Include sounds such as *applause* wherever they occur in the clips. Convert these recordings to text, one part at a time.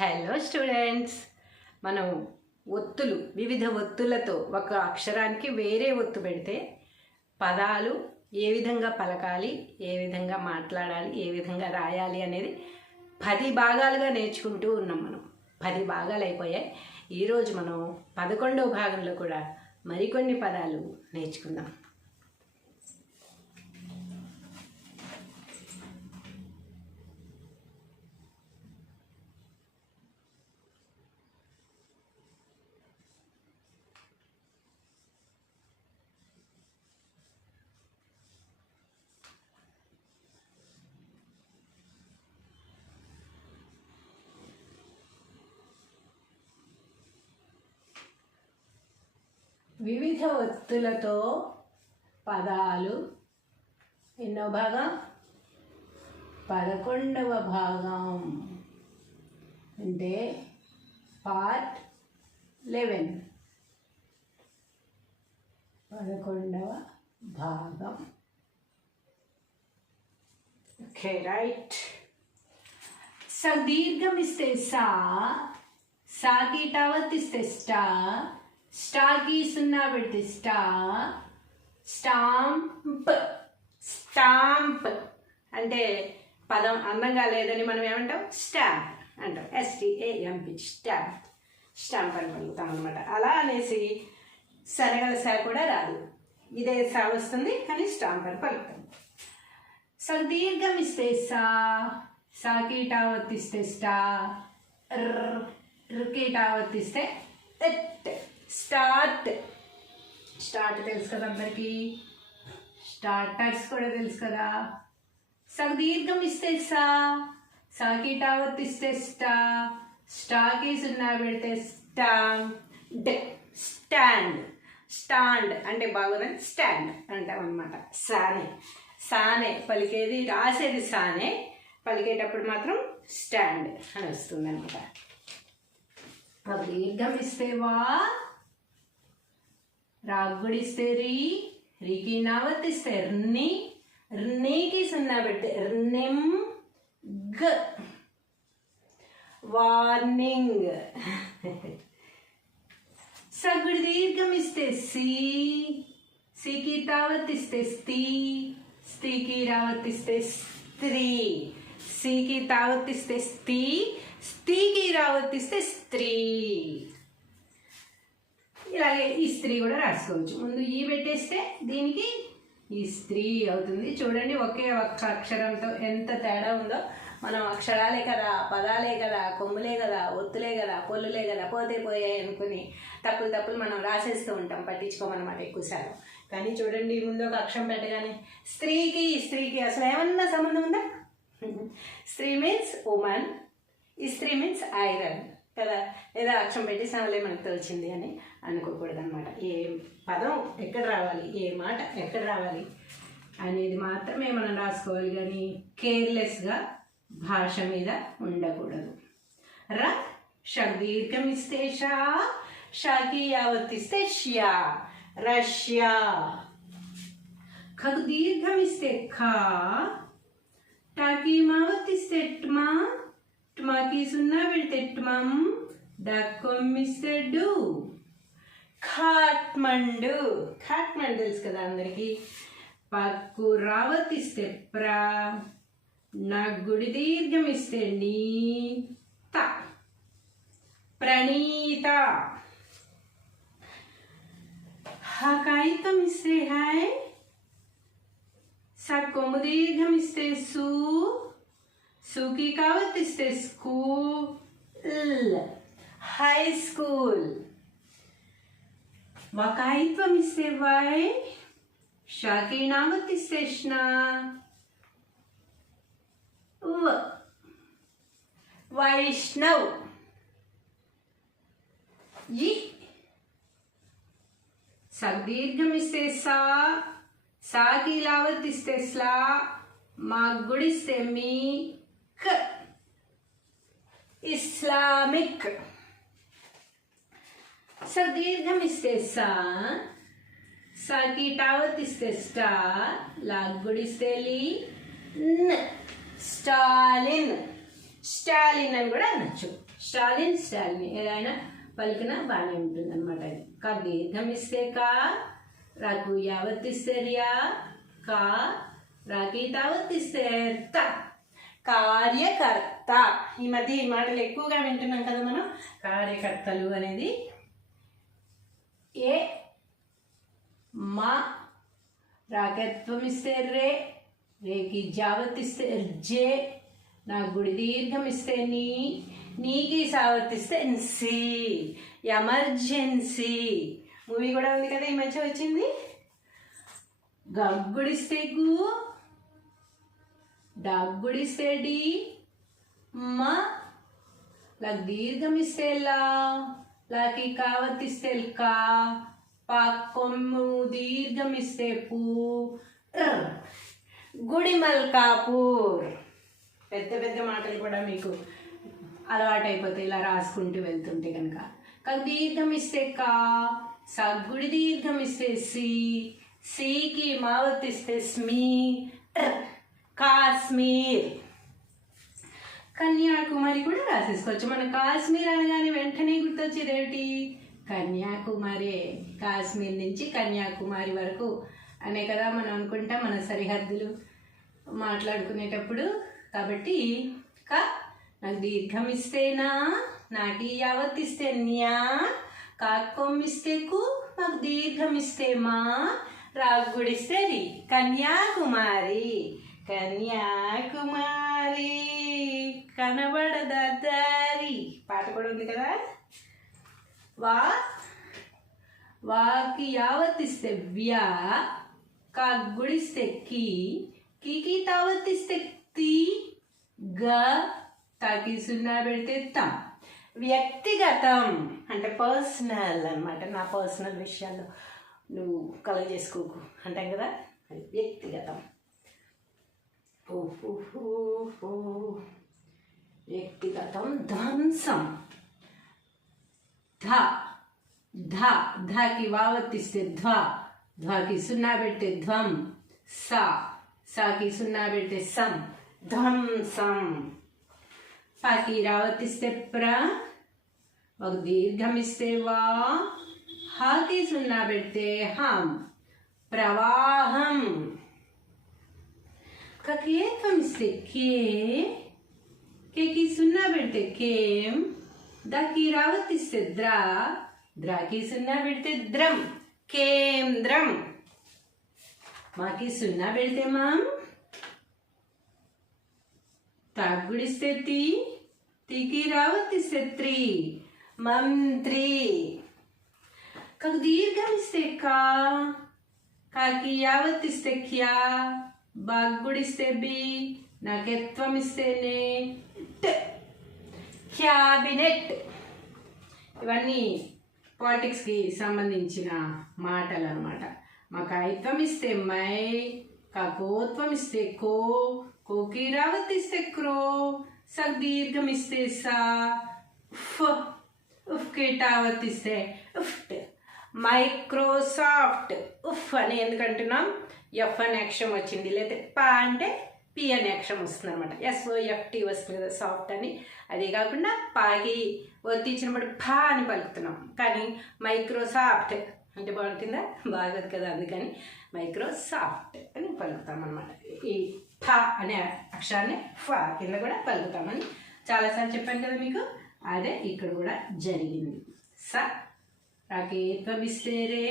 Hello students మనం ఒత్తులు వివిధ ఒత్తులతో ఒక అక్షరానికి వేరే ఒత్తు పెడితే పదాలు ఏ విధంగా పలకాలి ఏ విధంగా మాట్లాడాలి ఏ విధంగా రాయాలి అనేది పది భాగాలుగా నేర్చుకుంటూ ఉన్నాం మనం. పది భాగాలు అయిపోయాయి. ఈరోజు మనం పదకొండవ భాగంలో కూడా మరికొన్ని పదాలు నేర్చుకుందాం. వివిధ ఒత్తులతో పదాలు ఎన్నో భాగం? పదకొండవ భాగం. అంటే పార్ట్ లెవెన్ పదకొండవ భాగం. ఓకే రైట్ సదీర్ఘం ఇస్తే సా సాకి ఇస్తే స్టా స్టాకి సున్నా పెడితే స్టా స్టాంప్. స్టాంప్. అంటే పదం అందంగా లేదని మనం ఏమంటాం? స్టాంప్ అంటాం. ఎస్టీఏఎంపి స్టాంప్. స్టాంప్ అని పలుకుతాం అనమాట అలా అనేసి శనగల సా కూడా రాదు. ఇదే సా వస్తుంది కానీ స్టాంప్ అని పలుకుతాం. సదీర్ఘం ఇస్తే సా సాకి టావత్ ఇస్తే స్టా రుకి టావత్ ఇస్తే ఎట్. స్టార్ట్. స్టార్ట్ తెలుసు కదా అందరికీ? స్టార్టర్స్ కూడా తెలుసు కదా? సదీర్ఘం ఇస్తే సా సాకి టావత్ ఇస్తే స్టా స్టాకి సున్నా పెడితే స్టాండ్. స్టాండ్. స్టాండ్ అంటే బాగుందని స్టాండ్ అంటాం అనమాట సానే. సానే. పలికేది రాసేది సానే. పలికేటప్పుడు మాత్రం స్టాండ్ అని వస్తుంది అనమాట దీర్ఘం ఇస్తే వా రాగుడిస్తే రీ రీకి నావత్ ఇస్తే ర్ని ర్నీకి సున్నా పెడితే ర్నిమ్ గ వార్నింగ్ సగుడి దీర్ఘం ఇస్తే సి సికి తావత్ ఇస్తే స్థీ స్థీకి రావత్ ఇస్తే స్త్రీ సికి తావత్ ఇస్తే స్థీ స్థీకి రావత్ ఇస్తే స్త్రీ ఇలాగే ఇస్త్రీ కూడా రాసుకోవచ్చు. ముందు ఈ పెట్టేస్తే దీనికి ఈ స్త్రీ అవుతుంది. చూడండి ఒకే ఒక్క అక్షరంతో ఎంత తేడా ఉందో. మనం అక్షరాలే కదా పదాలే కదా కొమ్ములే కదా ఒత్తులే కదా పొల్లులే కదా పోతే పోయాయి అనుకుని తప్పులు తప్పులు మనం రాసేస్తూ ఉంటాం పట్టించుకోమన్నమాట ఎక్కువసార్లు. కానీ చూడండి ముందు ఒక అక్షరం పెట్టగానే స్త్రీకి స్త్రీకి అసలు ఏమన్నా సంబంధం ఉందా? *laughs* స్త్రీ మీన్స్ ఉమెన్ ఈ స్త్రీ మీన్స్ ఐరన్ కదా? ఏదో అక్షరం పెట్టేసామలే మనకు తోచింది అని అనుకోకూడదు అనమాట ఏ పదం ఎక్కడ రావాలి? ఏ మాట ఎక్కడ రావాలి? అనేది మాత్రమే మనం రాసుకోవాలి కానీ కేర్లెస్గా భాష మీద ఉండకూడదు. ర షదీర్ఘం ఇస్తే షా షాకి యావత్తిస్తే ష్యా రష్యా. ఖగు దీర్ఘం ఇస్తే ఖా టాకి మావత్తిస్తే ట్మా మాకి సున్నా పెడితే ట్మం డక్కొమ్మిస్తే డు. ఖాట్మండు. ఖాట్మండు తెలుసు కదా అందరికీ? పక్కు రావతిస్తే ప్రా నా గుడి దీర్ఘం ఇస్తే నీ. త. ప్రణీత. హకాయితం ఇస్తే హాయ్ సక్కొమ్ము దీర్ఘం ఇస్తే సు. సుకి కావతిస్తే స్కూల్ హై స్కూల్ వకాయిత్వం ఇస్తే వై షాకీణావతిస్తే స్నా వ వైష్ణవ్ ఈ సదీర్ఘం ఇస్తే సా సాకి లావతిస్తే స్లా మా గుడిస్తే మీ క్ ఇస్లామిక్. సదీర్ఘం ఇస్తే సా సాకి టావత్ ఇస్తే స్టా లాగ్గుడిస్తే లీ స్టాలిన్. స్టాలిన్ అని కూడా అనొచ్చు. స్టాలిన్ స్టాలిన్ ఏదైనా పలికిన బాగానే ఉంటుంది అనమాట అది. కా దీర్ఘం ఇస్తే కా రాకు యావత్ ఇస్తే రియా కా రాకి తావత్ ఇస్తే త కార్యకర్త. ఈ మధ్య ఈ మాటలు ఎక్కువగా వింటున్నాం కదా మనం. కార్యకర్తలు అనేది ఏ మా రాకత్వం ఇస్తే రే రేకి జావత్ ఇస్తే జే నా గుడి దీర్ఘం ఇస్తే నీ నీకి సావర్తిస్తే ఎన్సీ ఎమర్జెన్సీ మూవీ కూడా ఉంది కదా ఈ మధ్య వచ్చింది. గగ్గుడిస్తే గు డగ్గుడిస్తే డి మ లా దీర్ఘం ఇస్తే లాకి కావతిస్తే కా పా దీర్ఘం ఇస్తే పూ గుడిమల్కాపూర్. పెద్ద పెద్ద మాటలు కూడా మీకు అలవాటైపోతాయి ఇలా రాసుకుంటూ వెళ్తుంటే కనుక కాకు దీర్ఘం ఇస్తే కా సగ్గుడి దీర్ఘం ఇస్తే సి సికి మావతిస్తే స్మీ కాశ్మీర్. కన్యాకుమారి కూడా రాసేసుకోవచ్చు. మన కాశ్మీర్ అనగానే వెంటనే గుర్తొచ్చేది ఏమిటి కన్యాకుమారి. కాశ్మీర్ నుంచి కన్యాకుమారి వరకు. అనే కదా మనం అనుకుంటాం మన సరిహద్దులు మాట్లాడుకునేటప్పుడు. కాబట్టి క నాకు దీర్ఘం ఇస్తేనా నాకు ఈ యావత్ ఇస్తే న్యా? కాకొమ్ ఇస్తే కు? నాకు దీర్ఘం ఇస్తే మా రాగుడిస్తే రి. కన్యాకుమారి. కన్యాకుమారి కనబడద దారి పాట కూడా ఉంది కదా? వా వాకి యావత్తిస్తే వ్యా కా గుడిస్తే కీ కీకి తావత్తిస్తే తి గ తాకి సున్నా పెడితే తం. వ్యక్తిగతం అంటే పర్సనల్ అన్నమాట నా పర్సనల్ విషయాల్లో నువ్వు కలగ చేసుకోకు. అంటాం కదా? అది వ్యక్తిగతం ఓ, ఓ, ఓ, ఓ. వ్యక్తిగతం ధ్వంసం ధ ధ ధకి వావత్తిస్తే ధ్వ ధ్వకి సున్నా పెడితే ధ్వం సా సాకి సున్నా పెడితే సం ధ్వంసం పాకి రావత్తిస్తే ప్ర ఒక దీర్ఘం ఇస్తే వా హాకి సున్నా పెడితే హం ప్రవాహం కకేత్వం ఇస్తే కే కేకి సున్నా పెడితే కేం దాకి రావత్తిస్తే ద్రా ద్రాకి సున్నా పెడితే ద్రం కేంద్రం మాకి సున్నా పెడితే మాం తాగుడిస్తే తీ తీకి రావత్తిస్తే త్రీ మంత్రి కాకు దీర్ఘం ఇస్తే కా కాకి యావత్తిస్తే క్యా బగ్గుడిస్తే బి నగత్వం ఇస్తేనే క్యాబినెట్. ఇవన్నీ పాలిటిక్స్కి సంబంధించిన మాటలు అనమాట మా ఇస్తే మై కకోత్వం ఇస్తే కో కోకి రావత్ ఇస్తే క్రో సగ్దీర్ఘం ఇస్తే సా ఫ్ ఉఫ్ కేటావత్ ఇస్తే ఉఫ్ట్. మైక్రోసాఫ్ట్ ఉఫ్ అని ఎందుకంటున్నాం? ఎఫ్ అనే అక్షరం వచ్చింది. లేదా పా అంటే పి అనే అక్షరం వస్తుంది అనమాట ఎస్ఓఎఫ్టి వస్తుంది కదా సాఫ్ట్ అని. అదే కాకుండా పాకి ఒత్తిచ్చినప్పుడు పా అని పలుకుతున్నాం. కానీ మైక్రోసాఫ్ట్ అంటే బాగుంటుందా? బాగోదు కదా అందుకని మైక్రోసాఫ్ట్ అని పలుకుతాం అనమాట ఈ ఫ అనే అక్షరాన్ని ఫా కింద కూడా పలుకుతామని చాలాసార్లు చెప్పాను కదా మీకు? అదే ఇక్కడ కూడా జరిగింది. స రాకేత్వం ఇస్తే రే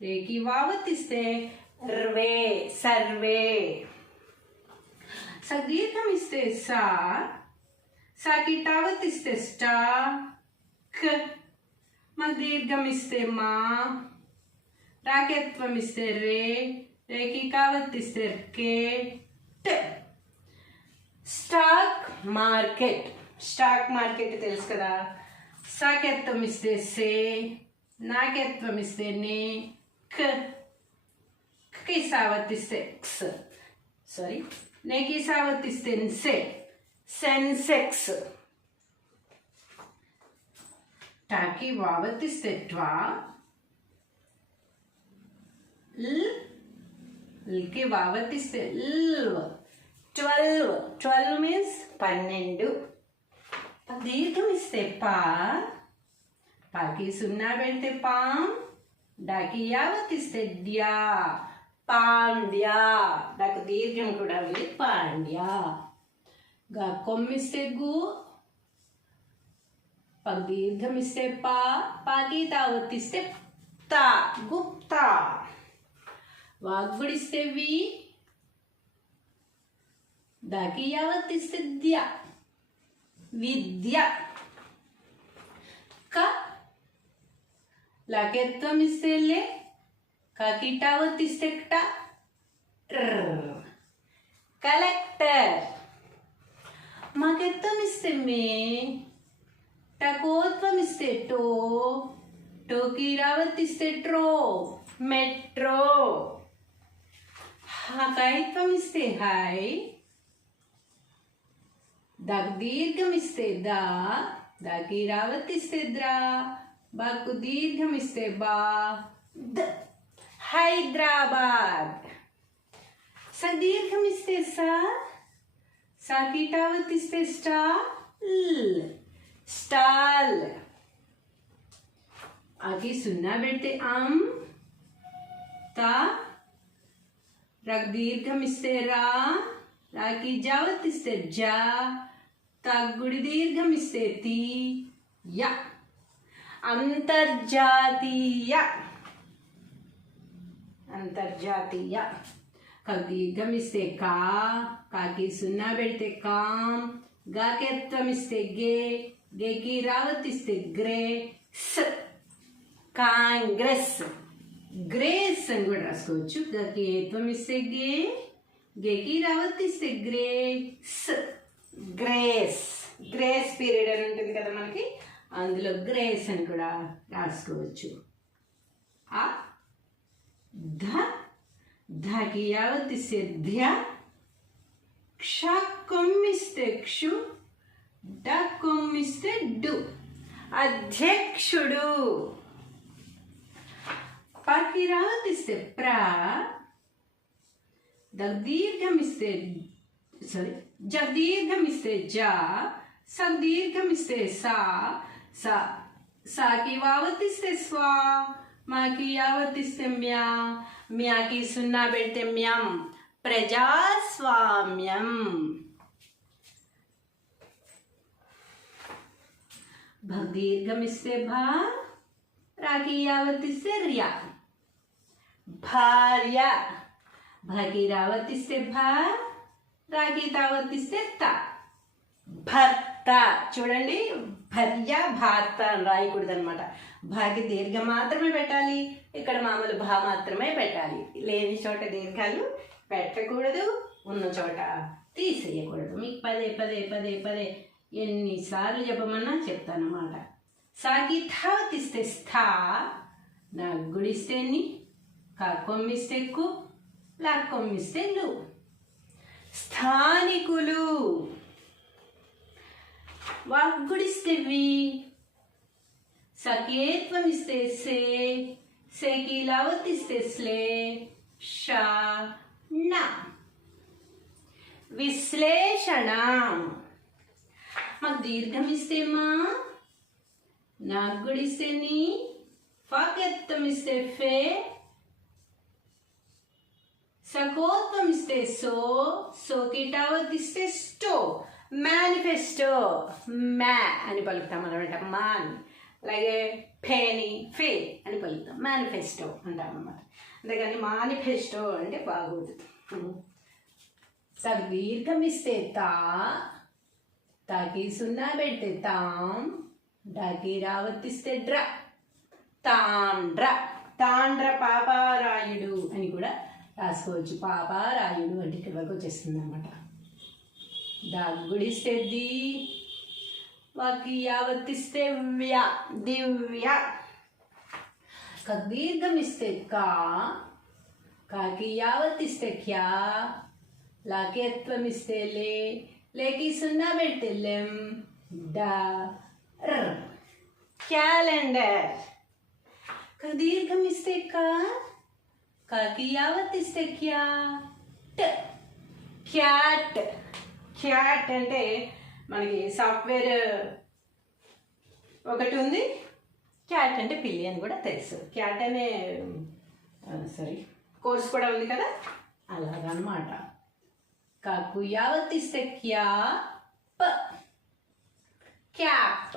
రేకి వావత్తిస్తే ర్వే సర్వే సదీర్ఘం ఇస్తే సా సాకి టావత్ ఇస్తే స్టా క్ మా దీర్ఘం ఇస్తే మా రాకేత్వం ఇస్తే రే రేకి కావత్ ఇస్తే కే ట్ స్టాక్ మార్కెట్ స్టాక్ మార్కెట్ తెలుసు కదా సాకెత్వం ఇస్తే సే నాకెత్వం ఇస్తే నే క్ కి సావత్తిస్తే క్స్ సారీ నేకి సావత్తిస్తే సె సెన్సెక్స్ టాకి వావత్తిస్తే ట్వా ల్ ల్కి వావత్తిస్తే ల్ ట్వెల్వ్ ట్వెల్వ్ మీన్స్ పన్నెండు దీర్ఘం ఇస్తే పా పాకి సున్నా పెడితే పాం డాకి యావత్ ఇస్తే డ్యా పాండ్యా. నాకు దీర్ఘం కూడా ఉంది. పాండ్యా. గా కొమ్మిస్తే గు పగ్ దీర్ఘం ఇస్తే పా. పాకి తావత్ ఇస్తే తా. గుప్తా. వాగ్గుడిస్తే వి. దాకి యావత్తిస్తే ద్య విద్య. క. లకెత్వం ఇస్తే లే. కకిటావత్ ఇస్తే ట ట్ర్. కలెక్టర్ మగత్వం ఇస్తే మే టకోత్వం ఇస్తే టో టోకి రావత్ ఇస్తే ట్రో మెట్రో హకాయిత్వం ఇస్తే హాయ్ దాకు దీర్ఘం ఇస్తే దా దాకి రావత్ ఇస్తే ద్రా బాకు దీర్ఘం ఇస్తే బా ద హైదరాబాద్ స దీర్ఘం ఇస్తే సా సాకి టావత్ ఇస్తే స్టా ల్ స్టాల్ ఆకి సున్నా పెడితే అం తా రగ్ దీర్ఘం ఇస్తే రా రాకి జావత్ ఇస్తే జా తగ్గుడి దీర్ఘం ఇస్తే తీ య అంతర్జాతీయ అంతర్జాతీయ కా కాకి సున్నా పెడితే కాం గాకెత్వం గే గేకి రావతిస్తే గ్రే స్ కాంగ్రెస్. గ్రేస్ అని కూడా రాసుకోవచ్చు. గకి ఏత్వమిస్తే గే గేకి రావతిస్తే గ్రేస్ గ్రేస్. గ్రేస్ పీరియడ్ అని ఉంటుంది కదా మనకి అందులో గ్రేస్ అని కూడా రాసుకోవచ్చు. ఆ ధ ధకి యావత్ ఇస్తే ధ్య క్ష కొమ్మిస్తే క్షు డ కొమ్మిస్తే డు అధ్యక్షుడు పకి రావతిస్తే ప్ర దీర్ఘం ఇస్తే సారీ జగదీర్ఘం ఇస్తే జ సదీర్ఘం ఇస్తే సా సా సాకి వావతిస్తే స్వా మాకి యావతిస్తే మ్యా మ్యాకి సున్నా పెడితే మ్యం ప్రజాస్వామ్యం భగదీర్ఘం భా రాకి యావతిస్తే ర్యా. భార్య భగీరావతిస్తే భా రాగి తావర్తిస్తే త. భర్త చూడండి భర్య భార్త అని రాయకూడదు అనమాట భాగి మాత్రమే పెట్టాలి. ఇక్కడ మామూలు భా మాత్రమే పెట్టాలి. లేని చోట దీర్ఘాలు పెట్టకూడదు ఉన్న చోట తీసేయకూడదు. మీకు పదే పదే పదే పదే ఎన్నిసార్లు చెప్పమన్నా చెప్తానమాట. సాకి తీస్తే స్థా నా గుడిస్తే ని కా కొమ్మిస్తే కు లా కొమ్మిస్తే లు. స్థానికులు వాగ్గుడిస్తే వి సకేత్వం ఇస్తే సే సేకి లావతిస్తే స్లే షా నా విశ్లేషణ మాకు దీర్ఘం ఇస్తే మా నాకు గుడిస్తే నీ ఫాకెత్తం ఇస్తే ఫే సకోత్వం ఇస్తే సో సోకిటావత్ ఇస్తే స్టో మేనిఫెస్టో మ్యా అని పలుకుతాం అనమాట మాన్ అలాగే ఫేని ఫే అని పలుకుతాం మేనిఫెస్టో అంటాం అనమాట అంతేగాని మానిఫెస్టో అంటే బాగోదు. సగ్ ఇస్తే తా తాకి సున్నా పెడితే తాం డాకి రావత్తిస్తే డ్ర తాండ్ర తాండ్ర పాపారాయుడు అని కూడా రాసుకోవచ్చు. పాపారాయుడు అంటే ఇక్కడ వరకు వచ్చేస్తుంది అనమాట దగ్గుడిస్తే మాకు వాకి యావత్తిస్తే వ్య దివ్య క దీర్ఘం ఇస్తే కా కాకి యావత్తిస్తే క్యా. లాకేత్వం ఇస్తే లే లేకి సున్నా పెడితే లెం డ క్యాలెండర్. క దీర్ఘం ఇస్తే కా కాకి యావత్తిస్తే క్యా. క్యాట్. క్యాట్ అంటే మనకి సాఫ్ట్వేర్ ఒకటి ఉంది. క్యాట్ అంటే పిల్లి అని కూడా తెలుసు. క్యాట్ అనే సారీ కోర్స్ కూడా ఉంది కదా? అలాగనమాట. కాకు యావత్తిస్తే క్యా ప. క్యాప్.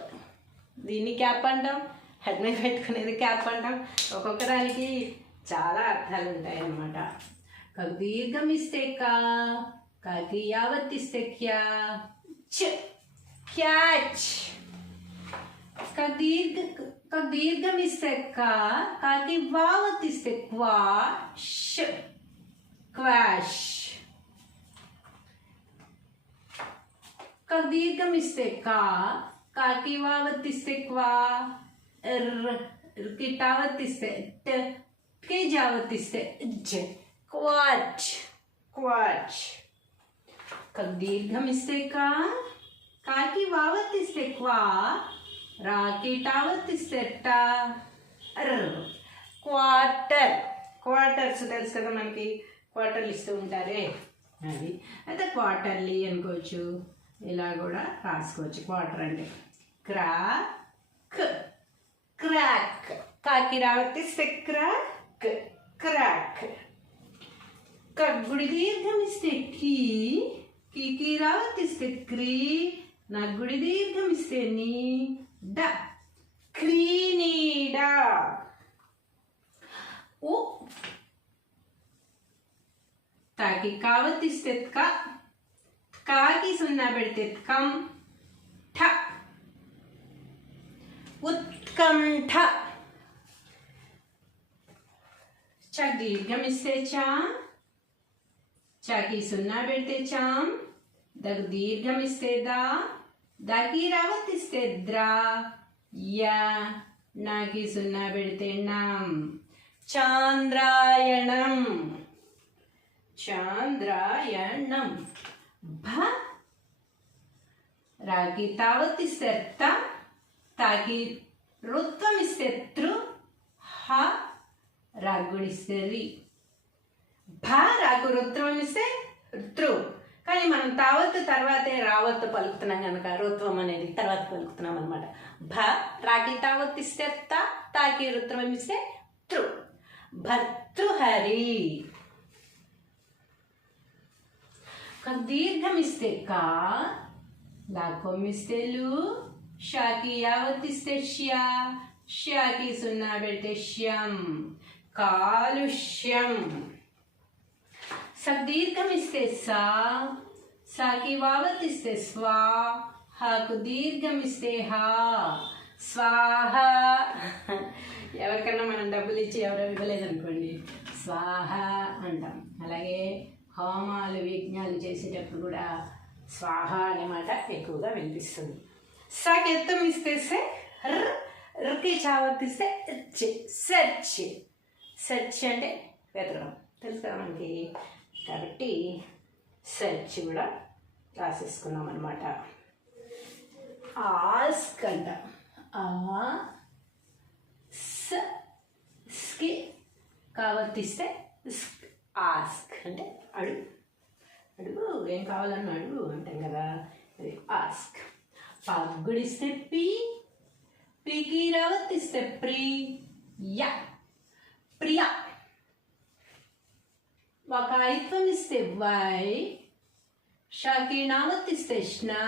దీన్ని క్యాప్ అంటాం. హెడ్ మీద పెట్టుకునేది క్యాప్ అంటాం. ఒక్కొక్క దానికి చాలా అర్థాలు ఉంటాయి అన్నమాట కాకు దీర్ఘం ఇస్తే కా. కాకి యావత్తిస్తే క్యా చ క్యాచ్ క దీర్ఘ క దీర్ఘం ఇస్తే క కాకి వావత్తిస్తే క్వా ష్ క్వాష్ క దీర్ఘం ఇస్తే కా కాకి వావత్తిస్తే క్వా ర్కి టావత్తిస్తే ట కి జావత్తిస్తే జ క్వాచ్ క్వాచ్ క దీర్ఘం ఇస్తే కా కాకి వావత్తిస్తే క్వా? రాకి టావత్తిస్తే టా క్వార్టర్. క్వార్టర్స్ తెలుసు కదా మనకి. క్వార్టర్లు ఇస్తూ ఉంటారే. అది. అయితే క్వార్టర్లీ అనుకోవచ్చు. ఇలా కూడా రాసుకోవచ్చు. క్వార్టర్ అంటే క్రాక్. క్రాక్. కాకి రావత్తిస్తే క్రాక్. క్రాక్. కగ్గుడి దీర్ఘం ఇస్తే కీ? కీకి రావత్తిస్తే క్రీ నా గుడి దీర్ఘం ఇస్తే నీ డ క్రీనీడ ఉ తాకి కావత్తిస్తే క కాకి సున్నా పెడితే కం ఠ ఉత్కంఠ చ దీర్ఘం ఇస్తే చా చాకి సున్నా పెడితే చాం దగు దీర్ఘం ఇస్తే దా దాకి రావత్తిస్తే ద్రా యా నాకి సున్నా పెడితే నాం చాంద్రాయణం చాంద్రాయణం భ రాగి కానీ మనం తావత్తు తర్వాతే రావత్తు పలుకుతున్నాం కనుక రుత్వం అనేది తర్వాత పలుకుతున్నాం అనమాట భ రాకి తావత్ ఇస్తే త తాకి రుత్వం ఇస్తే తృ. భర్తృహరి. దీర్ఘం ఇస్తే కా లాఖం ఇస్తే లు షాకి యావత్తిస్తే ష్యా షాకి సున్నా పెడితే శ్యం కాలుష్యం. సదీర్ఘం ఇస్తే సా సాకి వావత్తిస్తే స్వా హాకు దీర్ఘం ఇస్తే హా స్వాహ. ఎవరికన్నా మనం డబ్బులు ఇచ్చి ఎవరు ఇవ్వలేదనుకోండి స్వాహ అంటాం. అలాగే హోమాలు యజ్ఞాలు చేసేటప్పుడు కూడా స్వాహ అనే మాట ఎక్కువగా వినిపిస్తుంది. సాకెత్తం ఇస్తే సే ర్ రుకి చావత్తిస్తే సచ్ సెర్చ్ సెర్చ్ అంటే వెతకడం. తెలుసు కదా మనకి? కాబట్టి సెర్చ్ కూడా రాసేసుకున్నాం అనమాట ఆస్క్ అంట. ఆ స స్కి కావర్తిస్తే ఆస్క్ అంటే అడుగు. అడుగు ఏం కావాలన్నా అడుగు అంటాం కదా. అది ఆస్క్. పగ్గుడిస్తే పీ పీకి రావత్తిస్తే ప్రీ ప్రియా. ఒక ఐత్వం ఇస్తే వై షాకి నావత్తిస్తే స్నా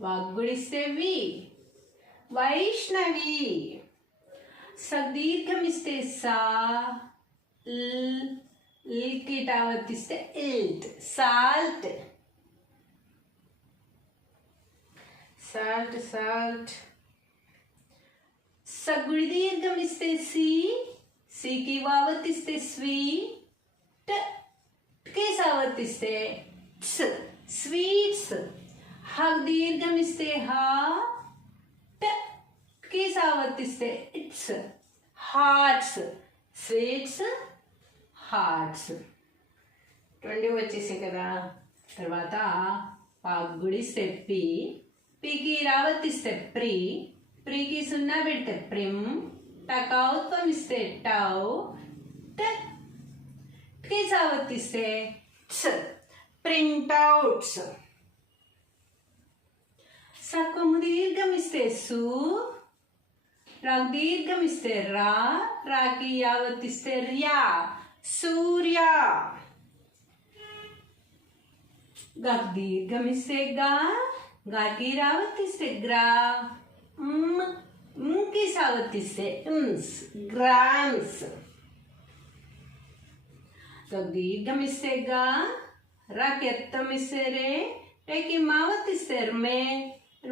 వాగ్గుడిస్తే వి వైష్ణవి సదీర్ఘం ఇస్తే సా ల్ ల్కి టావత్తిస్తే ఇల్ట్ సాల్ట్ సాల్ట్ సాల్ట్ సగుడి దీర్ఘం ఇస్తే సికి వావత్తిస్తే స్వీ ట్కి స్వీట్స్ హగ్ దీర్ఘం ఇస్తే హా ట్కి సావత్తిస్తే it's hearts sweets hearts twenty వచ్చేసాయి కదా తర్వాత పగ్గుడిస్తే పి పికి రావత్తిస్తే ప్రి ప్రీకి సున్నా పెడితే ప్రిమ్ టకౌత్వం ఇస్తే టౌ కి సావత్తిస్తే ప్రింట్అవుట్స్ సక్కుము దీర్ఘం ఇస్తే సు రాకు దీర్ఘం ఇస్తే రా రాకి యావత్తిస్తే ర్యా సూర్య గాకు దీర్ఘం ఇస్తే గా గాకి రావత్తిస్తే గ్రా మ్, మ్కి సావత్తిస్తే ఇమ్స్ గ్రామ్స్ గాకు దీర్ఘం ఇస్తే గా రాకి ఎత్తం ఇస్తే రే రేకి మావత్తిస్తే మే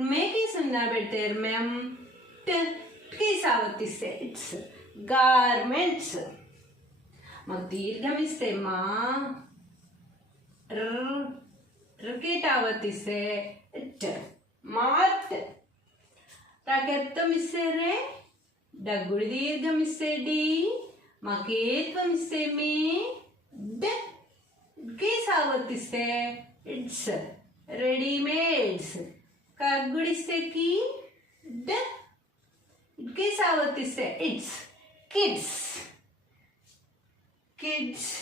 మేకి సున్నా పెడితే మేం కి సావత్తిస్తే ఇట్స్ గార్మెంట్స్ మాకు దీర్ఘమిస్తే మా రుకేట్ ఆవర్తిస్తే ఇట్ మార్ట్ రాకెత్తం ఇస్తే రే. డగ్గుడి దీర్ఘం ఇస్తే డి. మాకేత్వం ఇస్తే మీ. డ్. కి సావర్తిస్తే ఇట్స్ రెడీమేడ్స్. కగ్గుడిస్తే కి. డ్. కి సావర్తిస్తే ఇట్స్ కిడ్స్. కిడ్స్.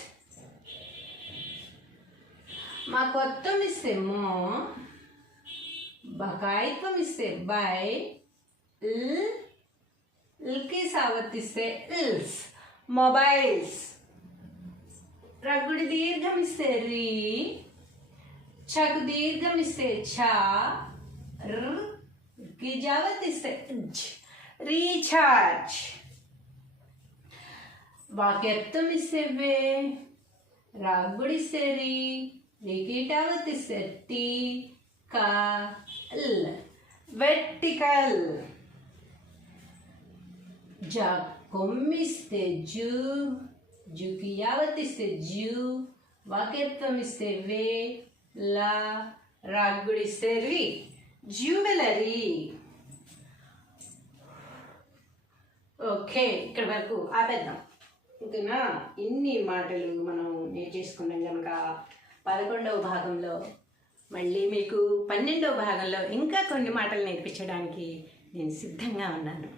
మా కొత్తం ఇస్తే మో. బకాయిత్వం ఇస్తే బై. ఇల్ ఇల్కి సావర్తిస్తే ఇల్స్ మొబైల్స్ రగ్గుడి దీర్ఘం ఇస్తే రీ చకు దీర్ఘం ఇస్తే ఛా ర్కి జావత్తిస్తే జ్ రీఛార్జ్ వాక్యర్థం ఇస్తే వే రాగుడిస్తే రీ రికీటావతిస్తే టీ కా ల్ వెర్టికల్ జా కొమ్మిస్తే జూ జుకి యావత్తిస్తే జూ వాక్యత్వం ఇస్తే వే లా రాగుడిస్తే రి జ్యువెలరీ ఓకే ఇక్కడ వరకు ఆపేద్దాం. ఓకేనా ఇన్ని మాటలు మనం నేర్చేసుకున్నాం కనుక పదకొండవ భాగంలో మళ్ళీ మీకు పన్నెండవ భాగంలో ఇంకా కొన్ని మాటలు నేర్పించడానికి నేను సిద్ధంగా ఉన్నాను.